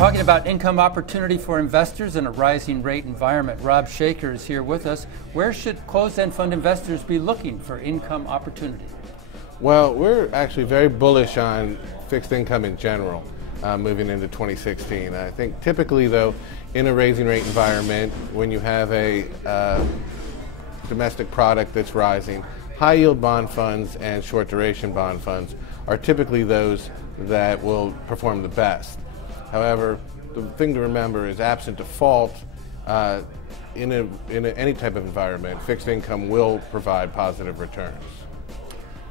talking about income opportunity for investors in a rising rate environment. Rob Shaker is here with us. Where should closed-end fund investors be looking for income opportunity? Well, we're actually very bullish on fixed income in general moving into 2016. I think typically, though, in a rising rate environment, when you have a domestic product that's rising, high yield bond funds and short duration bond funds are typically those that will perform the best. However, the thing to remember is absent default, in any type of environment, fixed income will provide positive returns.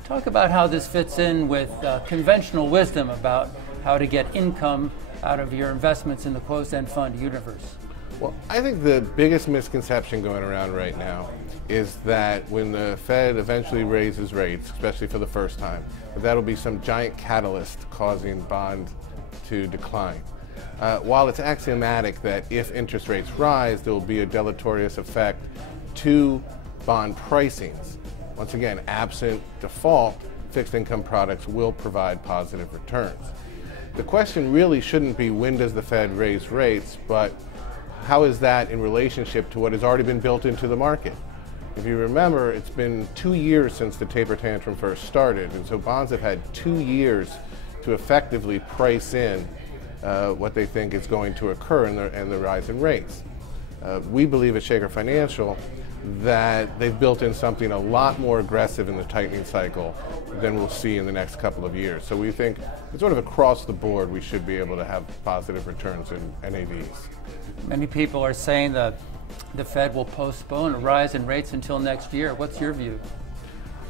Talk about how this fits in with conventional wisdom about how to get income out of your investments in the closed-end fund universe. Well, I think the biggest misconception going around right now is that when the Fed eventually raises rates, especially for the first time, that'll be some giant catalyst causing bond to decline. While it's axiomatic that if interest rates rise, there will be a deleterious effect to bond pricings. Once again, absent default, fixed income products will provide positive returns. The question really shouldn't be when does the Fed raise rates, but how is that in relationship to what has already been built into the market? If you remember, it's been 2 years since the taper tantrum first started, and so bonds have had 2 years to effectively price in what they think is going to occur in the rise in rates. We believe at Shaker Financial that they've built in something a lot more aggressive in the tightening cycle than we'll see in the next couple of years. So we think sort of across the board we should be able to have positive returns in NAVs. Many people are saying that the Fed will postpone a rise in rates until next year. What's your view?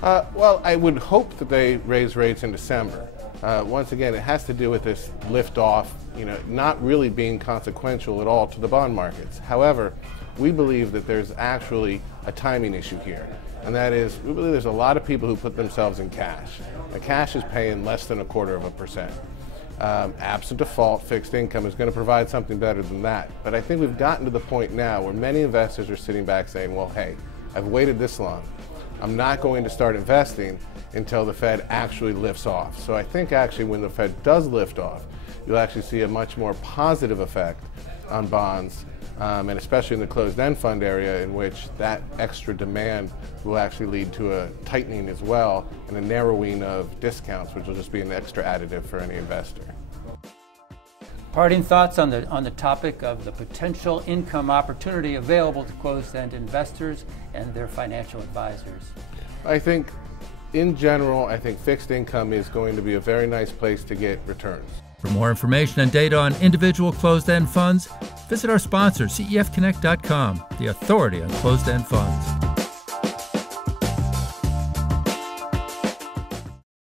Well, I would hope that they raise rates in December. Once again, it has to do with this lift-off, not really being consequential at all to the bond markets. However, we believe that there's actually a timing issue here, and that is, we believe there's a lot of people who put themselves in cash. Now, cash is paying less than 0.25%. Absent default, fixed income is going to provide something better than that. But I think we've gotten to the point now where many investors are sitting back saying, well, hey, I've waited this long. I'm not going to start investing until the Fed actually lifts off. So I think actually when the Fed does lift off, you'll actually see a much more positive effect on bonds, and especially in the closed-end fund area, in which that extra demand will actually lead to a tightening as well and a narrowing of discounts, which will just be an extra additive for any investor. Parting thoughts on the topic of the potential income opportunity available to closed-end investors and their financial advisors. I think, in general, I think fixed income is going to be a very nice place to get returns. For more information and data on individual closed-end funds, visit our sponsor, cefconnect.com, the authority on closed-end funds.